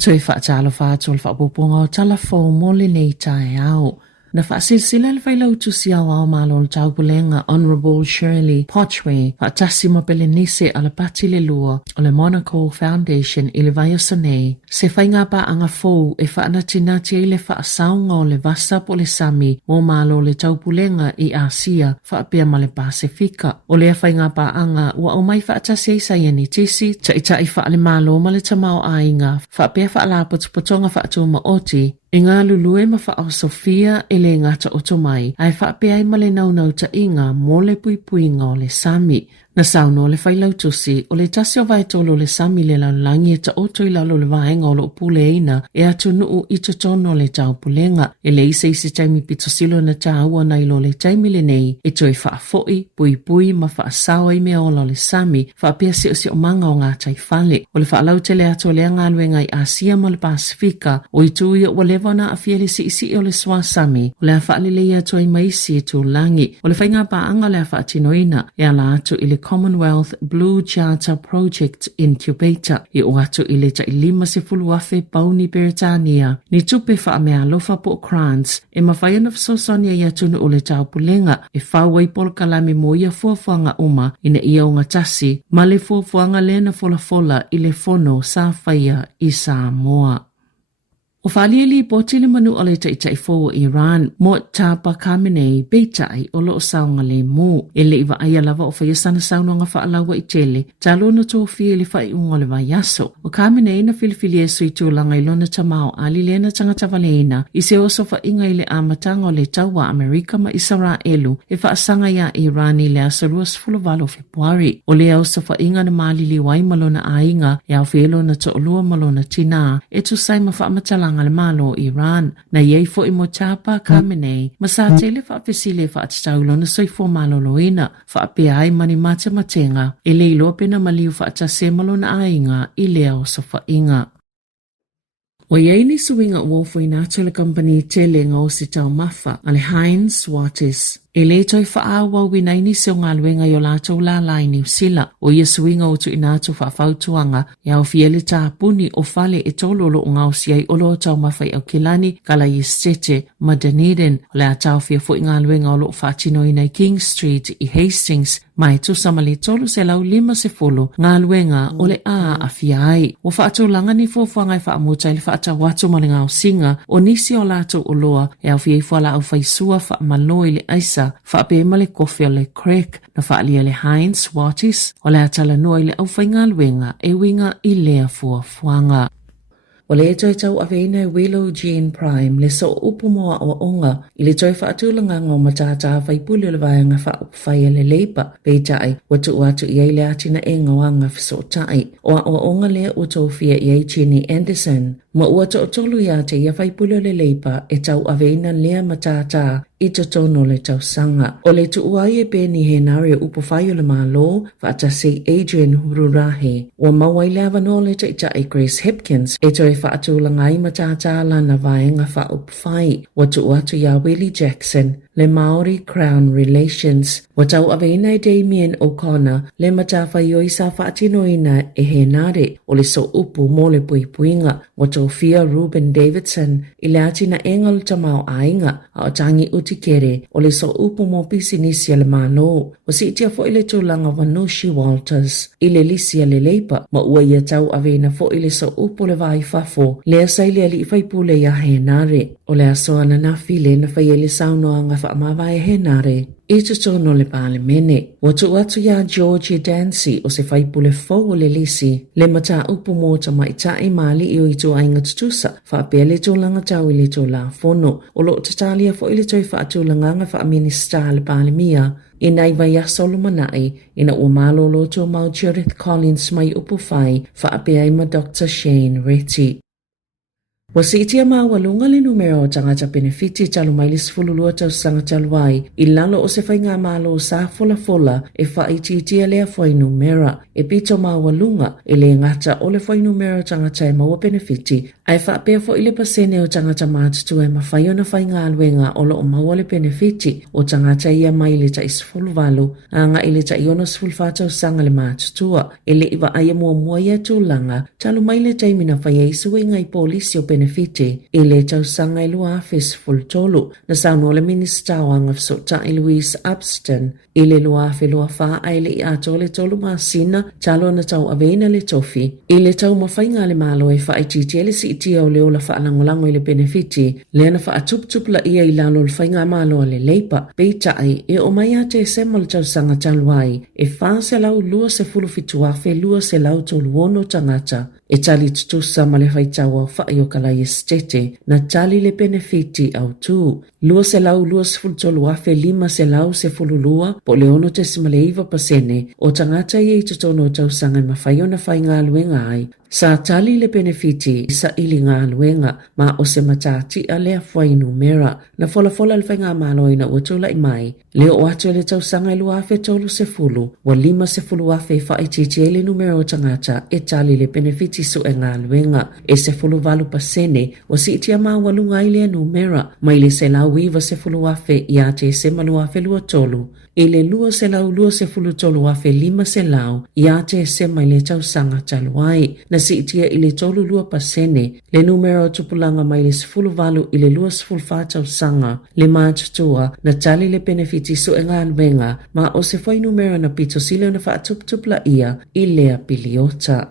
So whaatalo whātua le whaapupunga o tala fō mole nei tae au. Na whaasilsila le whailau tusi au au malo le taupulenga Honourable Shirley Potchway whaatasi mapele nise ala pati le lua o le Monaco Foundation i le vai o sanei. Se whainga pa anga fōu e whaanatinati e le whaasaunga o le vasa po le sami o malo le taupulenga i Asia whaapea ma le Pasifika. O le whainga pa anga ua o mai whaatasi e sayani tisi ta ita i wha le malo ma le tamao ainga whaapea whaalapotopotonga whaatuma oti. E ngā lulue ma wha o Sofia e le ngata o tomai, ai whaapea i ma le naunau ta inga mō le puipuinga o le sami. Na sauno le whailau tusi, o le tasi o vai tolo le sami le laulangi e ta oto i lalo le vaenga o lo pule eina e atu nuu i totono le taupulenga. E le isa isi taimi pitosilo na tāua na ilo le taimi le nei, e toi whaafoi, puipui ma whaasawa i mea ola le sami, whaapea si o manga o ngā taifale. O le whaalau te le ato le anga luenga i Asia ma le Pasifika, o i tui o levona a fiele si isi o le swa sami, o le a whaalile i ato i maisi e tū langi, o le whainga pa anga le a whaatinoina, e ala atu i le Commonwealth Blue Charter Project Incubator i o atu i le ta i 5 afe pauni Britania ni tupe wha mea lofa po Krans e mawhaiana fsosonia i atunu o le taupulenga e whawai polkalami mo ia fuafuanga uma ina ia o ngatasi ma le fuafuanga lena fola i le fono sa whaia i Sāmoa. O whaalieli poti le manu o le taitai fō Iran mo Tapa Khamenei beitai o loo saunga le mo. E le iwa aia lava o whaiasana saunonga whaalaua i tele, talo na tō fie le whai unga le vaiaso. O Khamenei na filifili e sui tūlanga i lona tamao ali lena tangata waleina i se oso whainga i le amatanga o le taua Amerika ma Israelu e whaasanga ia Iran i le asarua 10 Februari. O le oso whainga na malili wai malona ainga e au whielo na to'olua malona tina e tu sai ma whaamatala le malo Iran na iei fo i mo Tapa Khamenei ma sa tele whaafesile whaatataulo na soifo malo loina whaapea ai mani matematenga e leilo pena maliu whaatase malo na ainga i lea o sofa inga. O iei ni suinga uofo i nā tole company tele ngā o si tau mafa ale Heinz Wattis. E le toi whaawa winaini se o ngā luenga i o lātou la lai New Zealand o ia suinga o tu inātou whaafautuanga e au fiele tā puni o fale e tololo o ngā o siai o loo tau mawhai au Kilani kala i Sete ma Dunedin o le a tau fia fo i ngā luenga o loo whaatino i nei King Street i Hastings mai tu samali tolu se lau 50 ngā luenga o le a fia ai. O whaatulanga ni fuafuanga i whaamuta i le whaata watu ma le ngā o singa o nisi o lātou o loa e au fia i whala au whaisua whaamalo i le aisa whaape ma le kofi o le Craig na whaalia le Heinz Wattis o le atala noa i le au whainga luenga e winga i lea fuafuanga. O le toi tau aveina Willow Jean Prime le so upumoa o onga i le toi whaatulanga ngō matata whaipuli o le vaianga whaupwhai le leipa peitai watu watu i eile atina e ngawanga fisotai o onga lea utofia i Chini Anderson ma ua tolu ia te ia whaipuli o le leipa e tau aveina lea matata i totono le tausanga. O le tuuai e pēni he nare upowhai o le malo whaatasi Adrian Hururahe. O mawai lewa no le taita e Grace Hipkins e toi whaatulanga i matata lana vaenga whaupwhai. O tuuatu ia Willie Jackson le Maori Crown Relations. O tau aveina e Damien O'Connor le matawhai o isa whaatinoina e he nare o le so upu mo le puipuinga. O Tofia Ruben Davidson i le atina engal tamau ainga a o tangi utikere o le so upu mo pisinisia le malo. O si itia fo i le tūlanga Wanushi Walters i le lisia le leipa ma ua ia tau aveina fo i le so upu le vai fafo le asai le ali whaipule ia he nare. O le asoana na file na whai ele saunoanga whaamawai he nare. I tutono le pāle mene. O tu atu ia Georgie Dancy o se whaipule fo o le lisi. Le mata upu mōta mai tai mali i o i tu ainga tutusa. Whaapea le tūlanga tau i le tū la fono. O lo tatalia fo i le toi whaatūlanga nga whaaminista le pāle mia. Ina i vai asolo manai, ina ua malo loto mau Judith Collins mai upu whai, whaapea i ma Dr. Shane Retty. Wasiitia mawalunga le numero tangata benefiti talo mailis fululua tau sanga taluai ilalo o se whainga malo sa fola e whaititia lea whai numera e pito mawalunga le ngata o le whai numero tangata e maua benefiti ai whapea fo ile pasene o tangata mātutu e mawhaiona whainga aluenga o lo o maua le benefiti o tangata ia mai le ta isfuluvalu anga ile ta iono sfulfata o sanga le mātutua ele iwa aia mua ia tūlanga talo maile taimina whaia isue ngai polisi o benefiti ile tau sanga ilua afis fultolu na sauno le minista wanga fsota Louise Abston ile lua afe lua faa aile i ato le tolu masina talo na tau aveina le tofi ile tau mawhainga le malo e faa ititi ele si itia o leo la faa langolango ile benefiti le na faa tup la ia ilalo le whainga malo le leipa peitai e o mai ate sema le tau sanga taluai e faa se lau lua se fulu fitu afe lua se lau tolu wono tangata e tali tutusa ma le whaitawa faa yo kala estete na tali le benefiti au tu lua se lau lua se fulu tolu afe lima se lau se fulu lua po leono te simaleiva pasene o tangata i tutono tau sanga mawhaiona whainga luenga ai sa tali le benefiti sa ilinga luenga ma o se matati a lea whai numera na fola le whainga maloina ua tula i mai leo o atu le tau sanga ilua afe tolu se fulu wa lima se fulu afe whaititi ele numero o tangata e tali le benefiti su e ngā luenga e se fulu valu pasene wa si itia maa walunga ile numera ma ile se lau iwa se fulu afe i ate se malu afe lua tolu ile lua se lau lua se fulu tolu afe lima se lau i ate se mai le tau sanga taluai na si itia ile tolu lua pasene le numero tupulanga mai le sifulu valu ile lua sifulu fatau sanga le mātutua na tali le benefiti su e ngā luenga ma o se whai numero na pito sile na wha tupla ia i lea piliota.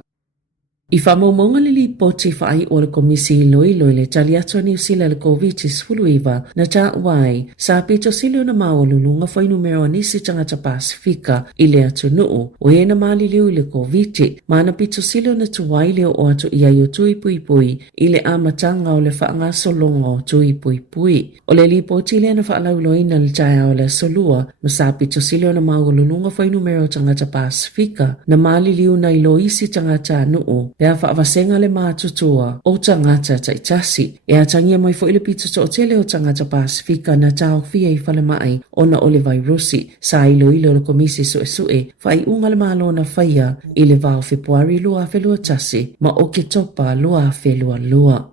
I whamaumonga le li poti whaai o le komisi loi le tali atua New Zealand le COVID-19 na tā wai sa pito sile na maolulunga whai numero nisi tangata Pasifika i le atu nuu o e na mali liu le COVID ma na pito sile na tuwai leo o atu ia yo tui pui i le amatanga o le whaanga solongo tui pui. O le li poti le na whaalauloina le taya o le solua ma sa pito sile na maolulunga whai numero tangata Pasifika na mali liu na ilo isi tangata nuu pea whaavasenga le mātutua o tangata taitasi e atangia mai fo ile pito o tele o tangata Pasifika na tau fia i whale mai o na ole vairusi sa ilo le komisi sue whai unga le malo na whaia i le vau Februari lua felua tasi ma o ke topa lua felua lua.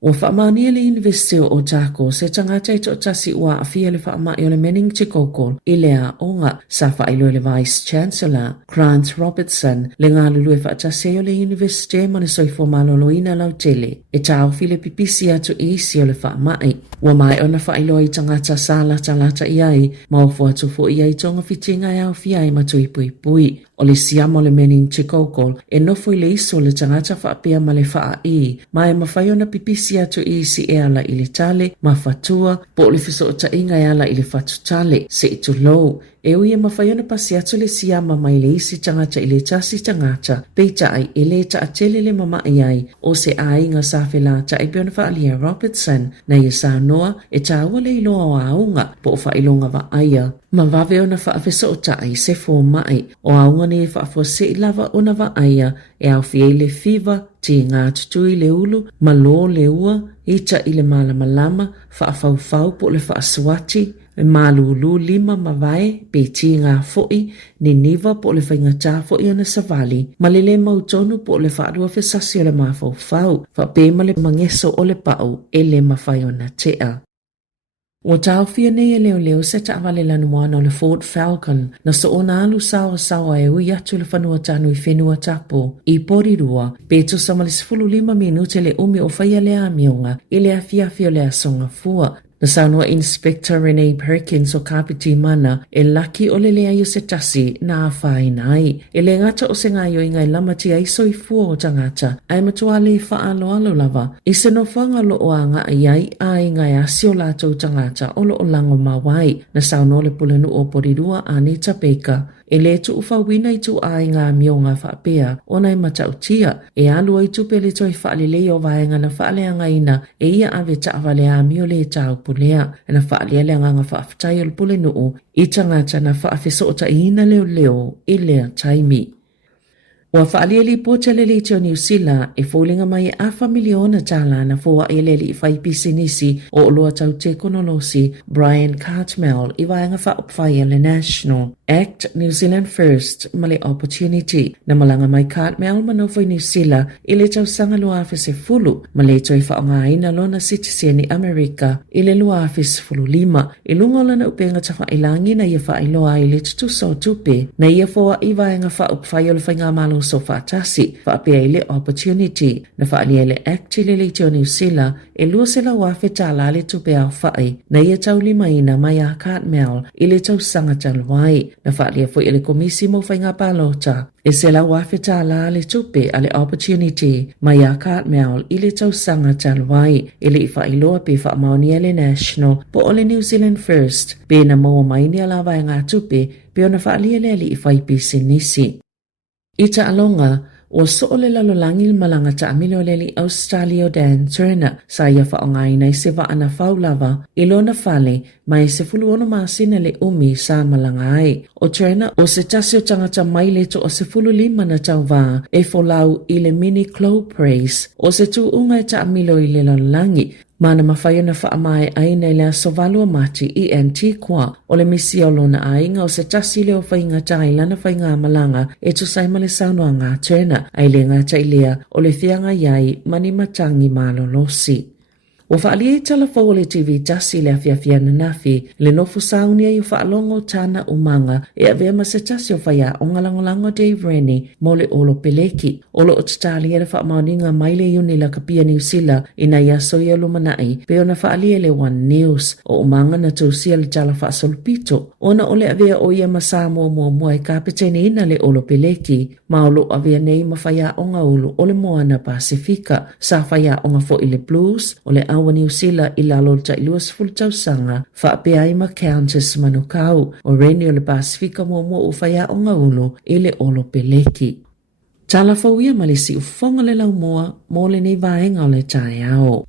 O whaamania le University o Otago se tangata i tasi ua a fia le whaamai o le mening te kokol i lea onga sa whailo le Vice Chancellor Grant Robertson le ngā lulu e whaatase o le University ma le soifo maloloina lau tele e tau file pipisi atu isi o le whaamai. Ua mai o na whailo i tangata sa lata iai ma o fuatu fo iai tonga fitinga e au fia i matui pui. O le siamo le mening te kokol e nofo i le iso le tangata whaapea ma le whaa i ma e mawhaio na pipisi atu isi e ala i le tale ma fatua po le fiso o ta inga e ala i le fatu tale se itu lou e ui e mawhaio na pasi atu le siama mai le isi tangata i le tasi tangata peita ai e le ta atele le mama ai o se a inga sa whelata e piona whaalia Robertson na i Sāmoa e tāua le iloa o aunga po o whailonga wa aia ma vave o na whaafeso o tai se fō mai o aunga ne e whaafua se i lava o na wa aia e au fie le fiva ti ngā tutui le ulu ma lo le ua ita i le malama whaafau po le whaaswati e malulu lima mawai pe ti ngā foi ni niva po le whainga tā foi o na savali ma le mautonu po le whaadua fesasi o le mawhau whapema le mangeso o le pau e le mawhai o na tea. O tau fia nei e leo se ta avale lanuana o le Ford Falcon na so o na alu sawa e ui atu le whanua tanu i whenua tapo i porirua pe to samalis fulu 5 minute le umi o whaia le amionga i le afiafio le asonga fua. Na Samoa Inspector Renee Perkins o kapiti mana e laki o le lea i o se tasi na awhai nai. E le ngata o se ngaio i ngai lamati a iso i fua o tangata ai matua le whaalo lava. I se no whanga lo o anga ai ai ngai asio lato tangata o lo o lango mawai. Na Samoa le pulenu o porirua ani tapeka. E le tu uwhawina i tu ai ngā mionga whapea o nai matautia e alua i tu pele toi whaalele o vaenga na whaaleanga ina e ia ave taawale a mio le tau pulea e na whaaleanga ngā whaafatai o le pule nuu i tangata na whaafeso o ta ina leo i lea taimi. Ua whaalieli pocha lele tio New Zealand e fōlinga mai awha miliona tala na fōa e leli I whaipisi nisi o oloa tau te konolosi Brian Cartmel I waenga whaopwhai le National Act New Zealand First male opportunity na malanga mai Cartmel manofo I New Zealand I le tau sanga luafe se fulu male toi whaonga ina lona citizen I Amerika I le luafe se fulu lima I lungola na upenga ta whailangi na ia whailoa I le tutu so tupe na ia fōa I waenga whaopwhai o le whainga malo so whaatasi whaapea I le opportunity na whaalia le act I le le tio New Zealand e lua se la wafe tala le tupe au whai na ia tau lima ina mai a Cartmel I le tau sanga taluai na whaalia fo I le komisi mo whainga palota e se la wafe tala le tupe a le opportunity mai a Cartmel I le tau sanga taluai I le I whailoa pe whaamaonia le National po o le New Zealand First pe na maua mai ni ala vai ngā tupe pe o na whaalia le li I whaipisi nisi. Ita alonga, o soole lalolangi malanga ta amilo leli Australia Dan Turner sa ia whaongai nei se waana whaulava ilona whale mai se fuluono maasina le umi sa malanga ai. O Turner o se tasio tangata mai leto o se fulu lima na tau wā e folau I le mini Clow Praise o se tu ungai ta amilo I le lalolangi mana mawhaio na whaamae ai nei lea sovalua mati I Antigua o le misi o lona ainga o se tasi leo whainga tai lana whainga malanga e tu saima le saunua ngā Turner ai le ngā tailea o le whianga iai mani matangi malolosi. O whaalia I talafau o le TV tasi le awhiawhia na nafi, le nofu saunia I whaalongo tāna umanga e avea ma se tasi o whaia o ngalangolango Dave Rennie mo le olo peleki. Olo o tatali e le whaamauninga mai le iuni la kapia New Zealand ina ia soia lumanai, pe ona whaalia le One News o umanga na tausia le tala whaasolpito. Ona o le avea o ia ma Sāmoa mua e kapitene ina le olo peleki, ma olo avea nei ma whaia o nga ulu o le Moana Pasifika, sa whaia o nga fo I le Blues, o le Awa New Zealand I lalo ta iluas fultau sanga, whaapea I ma Countess Manukau, o Reni o le Pasifika mua o whaia o nga ulu I le olo peleki. Tala fauia malisi ufonga le lau moa, mo le nei vaenga o le tae ao.